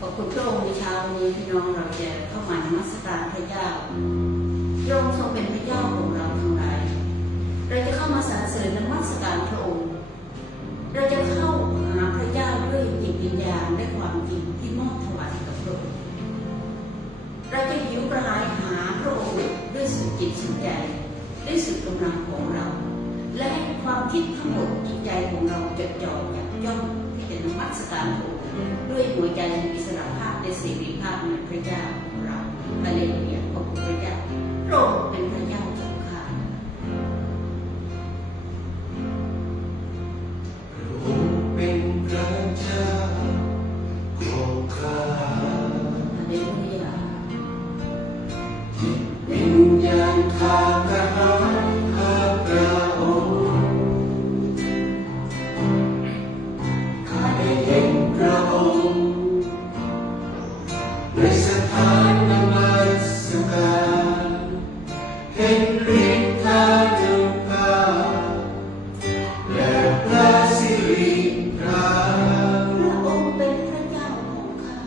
ขอบคุณพระองค์ในเช้านี้พี่น้องเราจะเข้ามานมัสการพระเจ้าพระองค์ทรงเป็นพระเจ้าของเราทั้งหลายเราจะเข้ามาสรรเสริญนมัสการพระองค์เราจะเข้าหาพระเจ้าด้วยจิตวิญญาณและความจริงที่มอบถวายกับพระองค์เราจะหิวกระหายหาพระองค์ด้วยสุดจิตสุดใจด้วยสุดกำลังของเราและให้ความคิดทั้งหมดจิตใจของเราจดจ่ออย่างย่อมที่จะนมัสการพระองค์ด้วยหัวใจอิสระภาพและเสรีภาพในพระเจ้าของเราฮาเลลูยาขอบคุณพระเจ้าพระองค์เป็นพระเจ้าของข้าเป็นพระเจ้าของข้าฮาเลลูยาจิตวิญญาณข้ากระหายข้าพระองค์ข้าได้เห็นพระองค์ในสถานนมัสการเห็นฤทธานุภาพและพระสิริพระพระองค์เป็นพระเจ้าของข้า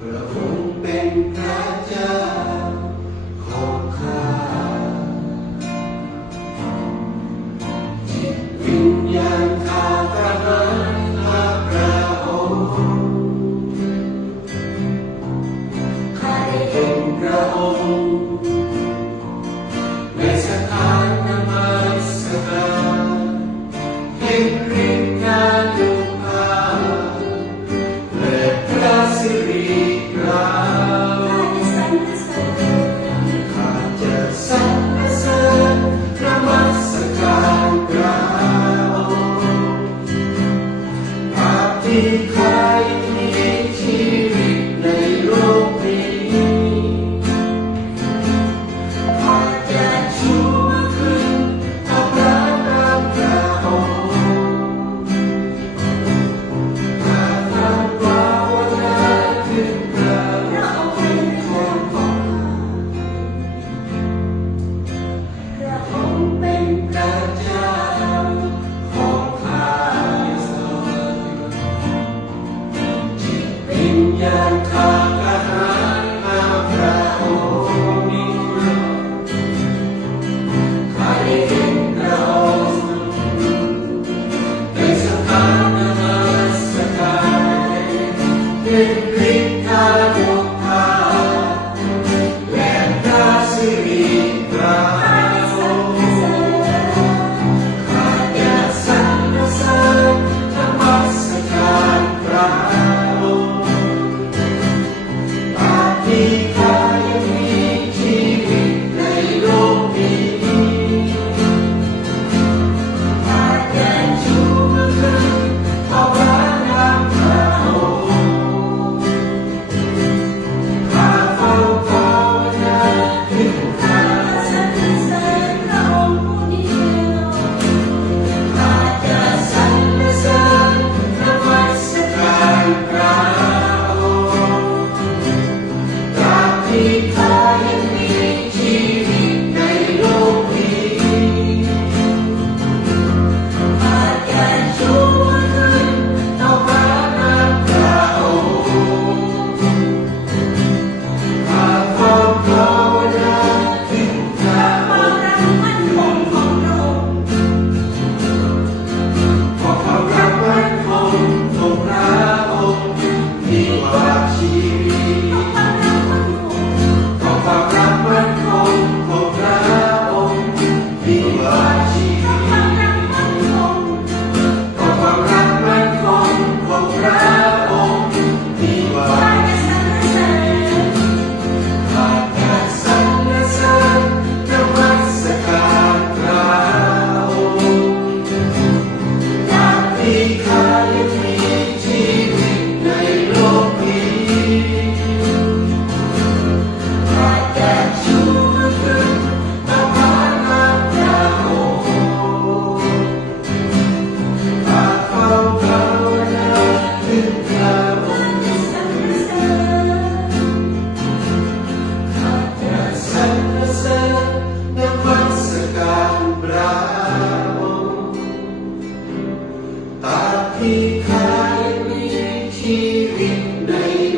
พระองค์เป็นพระเจ้าของข้าจิตวิญญาณข้ากระหายข้าพระองค์ข้าได้เห็นพระองค์ในสถานนมัสการเห็นฤทธานุภาพและพระสิริพระข้าจะสรรเสริญนมัสการพระองค์ตราบที่ข้ายังมีชีวิตในโลกนี้ข้าจะชูมือขึ้นต่อพระนามพระองค์ข้าทำภาวนาถึงพระคุณของพระองค์เป็นพระเจ้าของข้าจิตวิญญาณข้ากระหายมาพระองค์ข้าได้เห็นพระองค์ในสถานนมัสการเห็นฤทธานุภาพและพระสิริพระ ข้าจะสรรเสริญนมัสการพระองค์ตราบที่ข้ายังมีชีวิตในโลกนี้ข้าจะชูมือขึ้นต่อพระนามพระองค์ข้าเฝ้าภาวนาถึงพระสรรเสริญพระองค์ผู้เดียว ข้าจะสรรเสริญนมัสการพระองค์ตราบที่ข้ายังมีชีวิตในโลกนี้ข้าจะชูมือขึ้นต่อพระนามพระองค์ข้าเฝ้าภาวนาถึงพระความรักมั่นคงของพระองค์ ขอความรักมั่นคงของพระองค์ดีกว่าชีวิต ความรักมั่นคง ขอความรักมั่นคงของพระองค์ดีกว่าชีวิต ความรักมั่นคง ขอความรักมั่นคงของพระองค์ดีกว่า ข้าจะสรรเสริญ ข้าจะสรรเสริญนมัสการพระองค์ตราบที่ข้ายังมีชีวิตในโลกนี้ข้าจะชูมือขึ้นต่อพระนามพระองค์ข้าเฝ้าภาวนาถึงพระองค์ จะสรรเสริญ ข้าจะสรรเสริญนมัสการพระองค์ตราบที่ข้ายังมีชีวิตในโล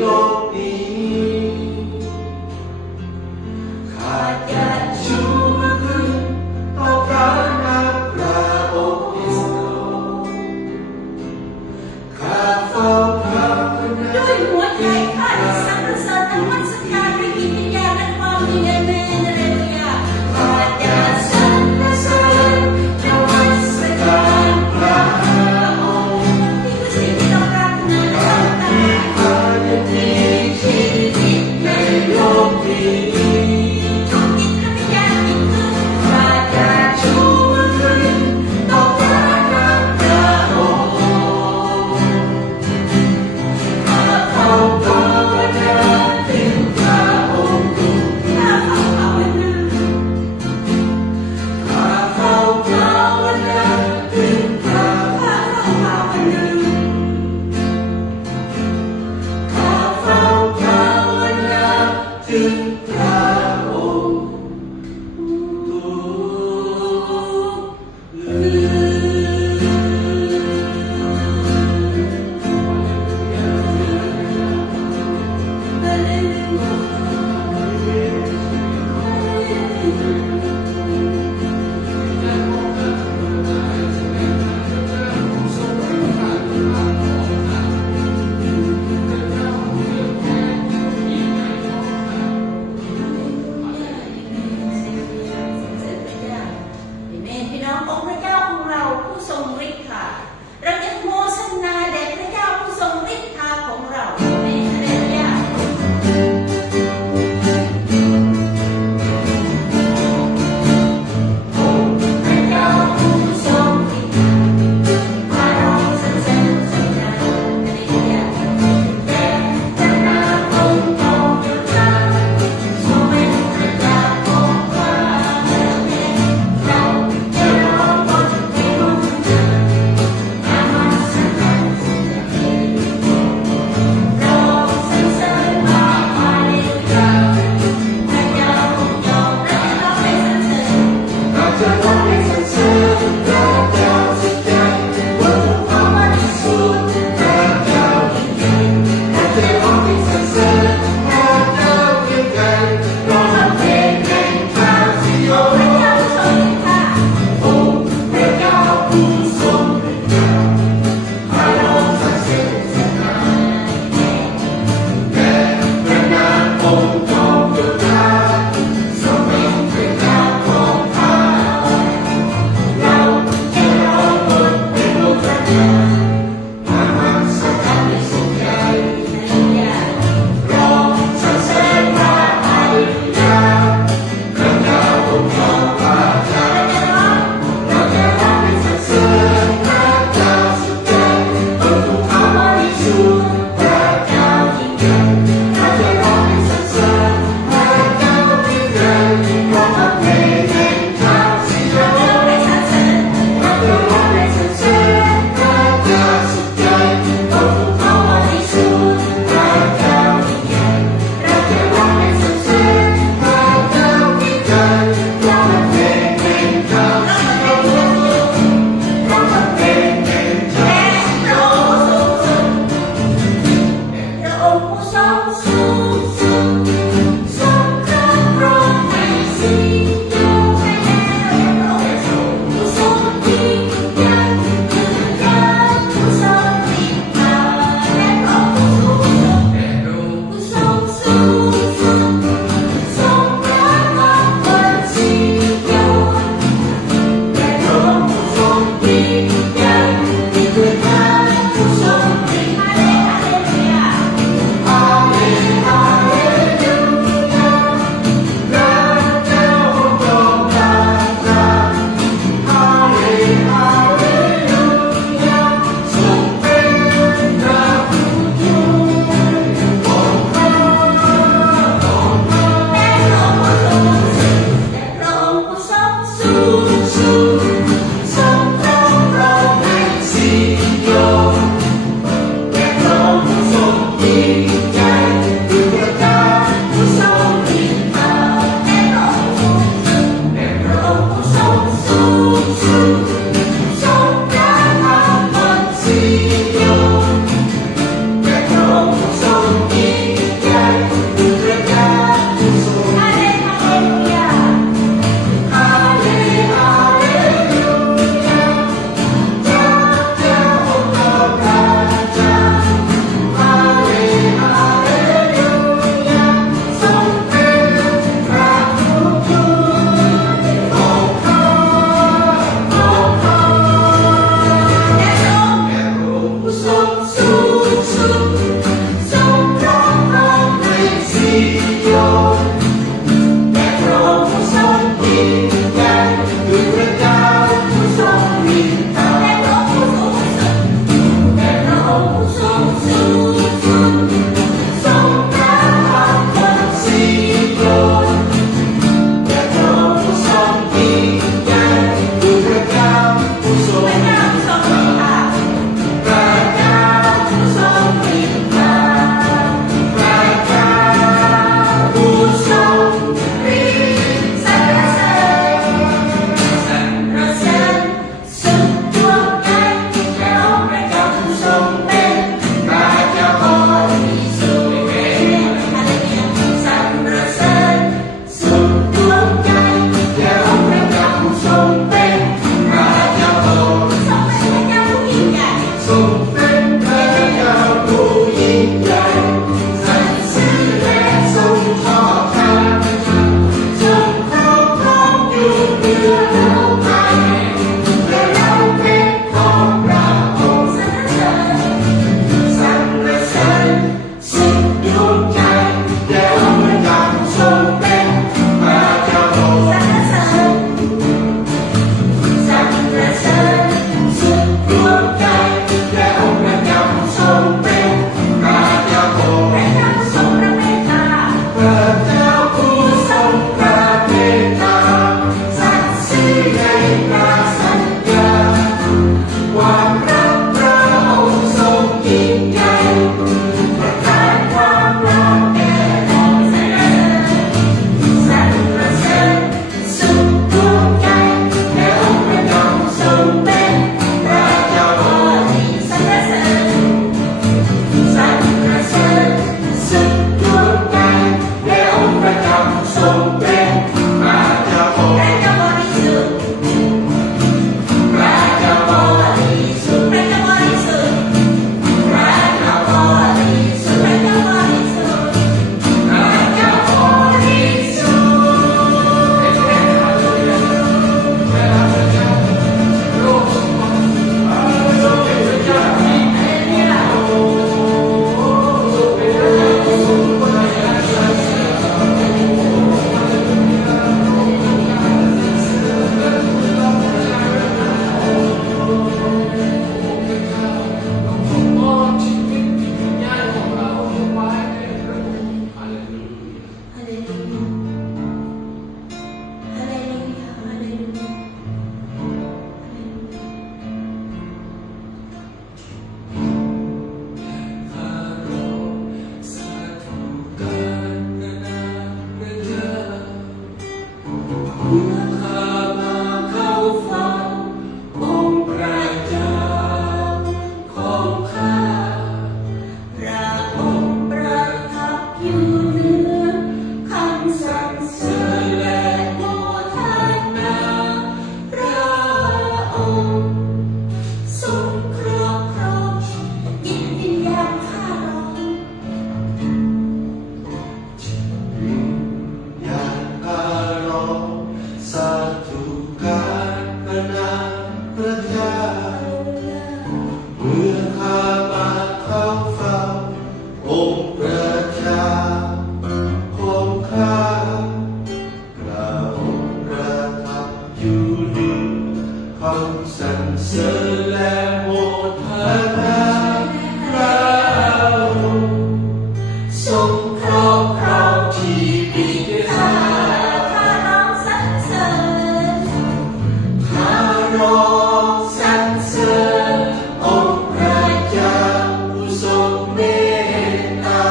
ตตา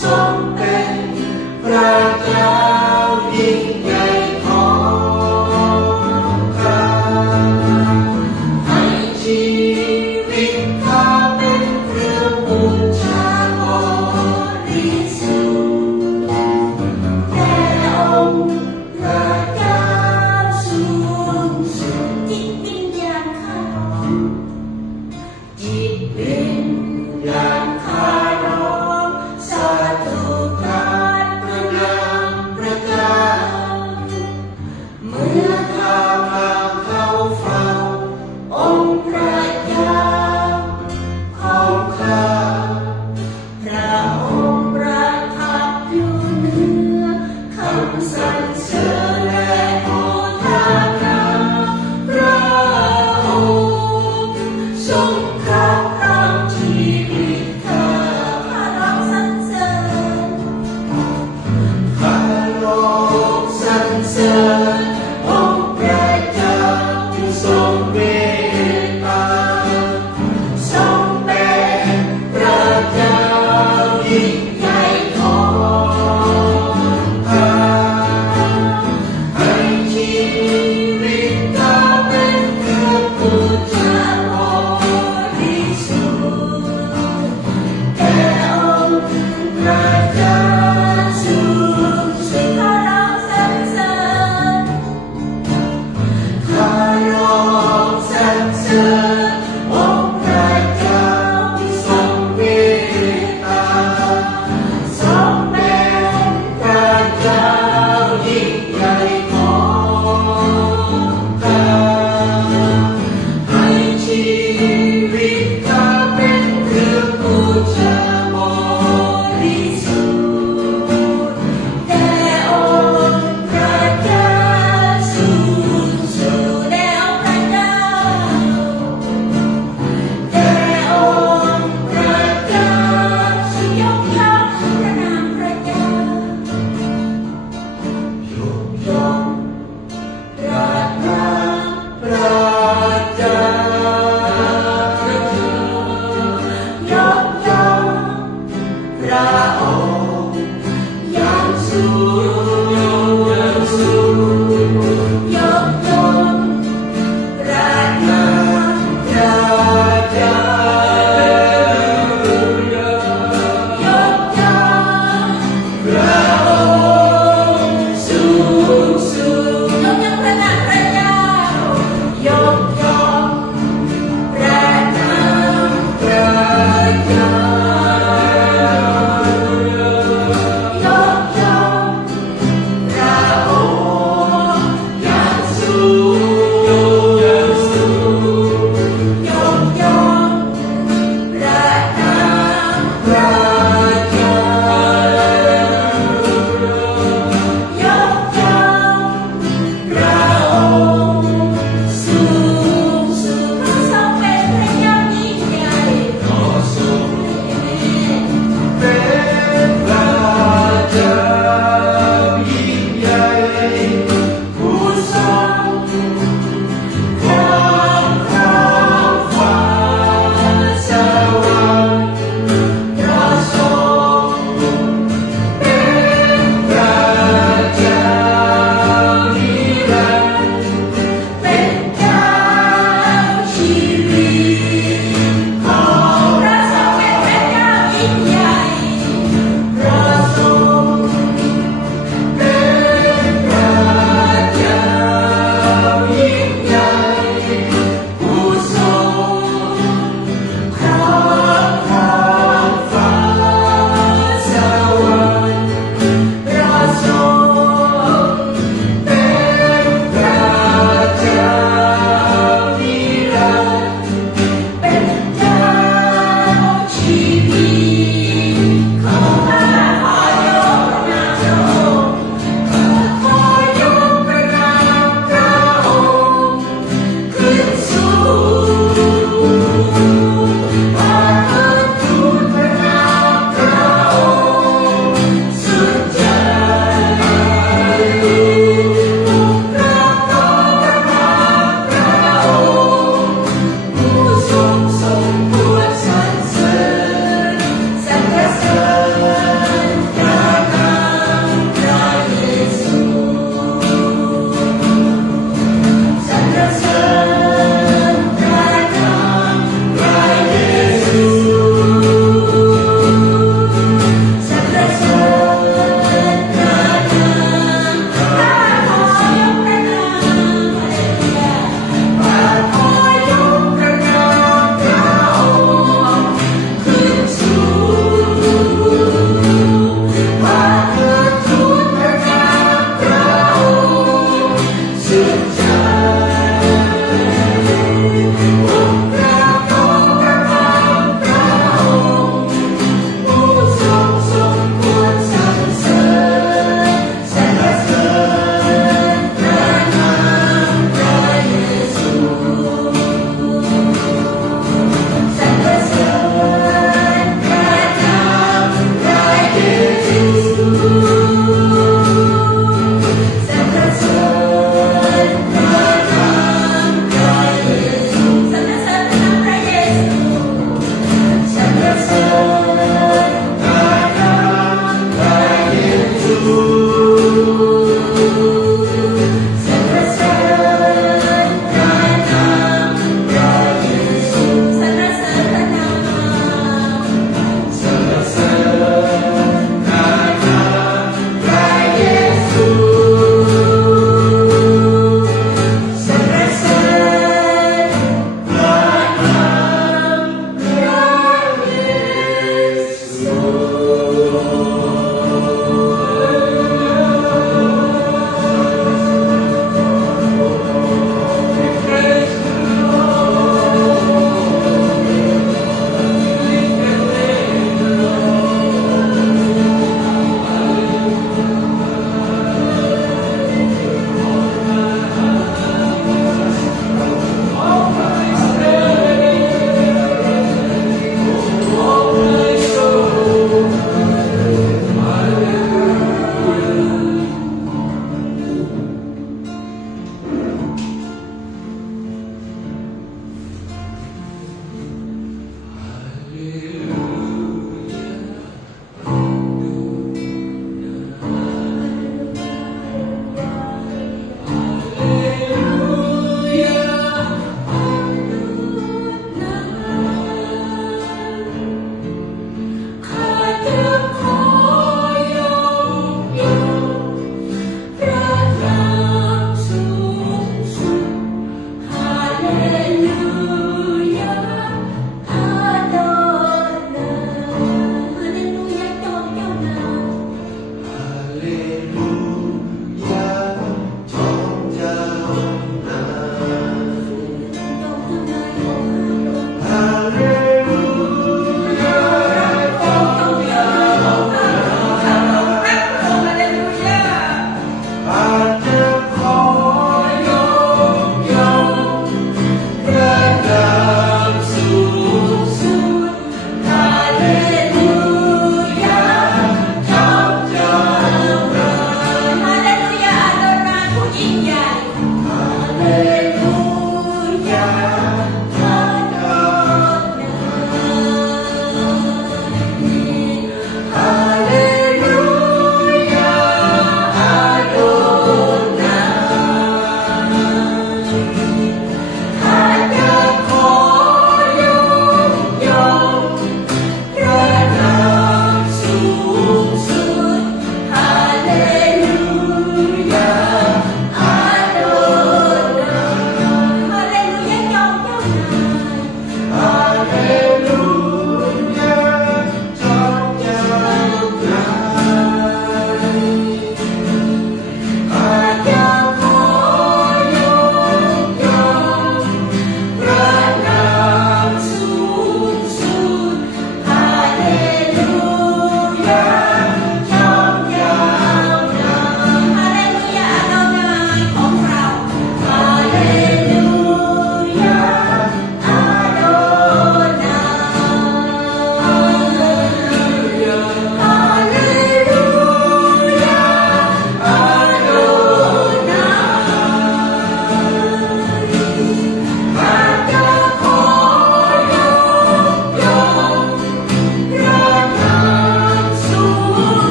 ทรงเป็นพระเจ้ายิ่งใหญ่ของข้าให้ชีวิตข้าเป็นเครื่องบูชาบริสุทธิ์แด่องค์พระเจ้าสูงสุด จิตวิญญาณข้า จิตวิญญาณข้า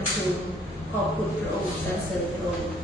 ประชุมขอบคุณพระองค์สรรเสริญพระองค์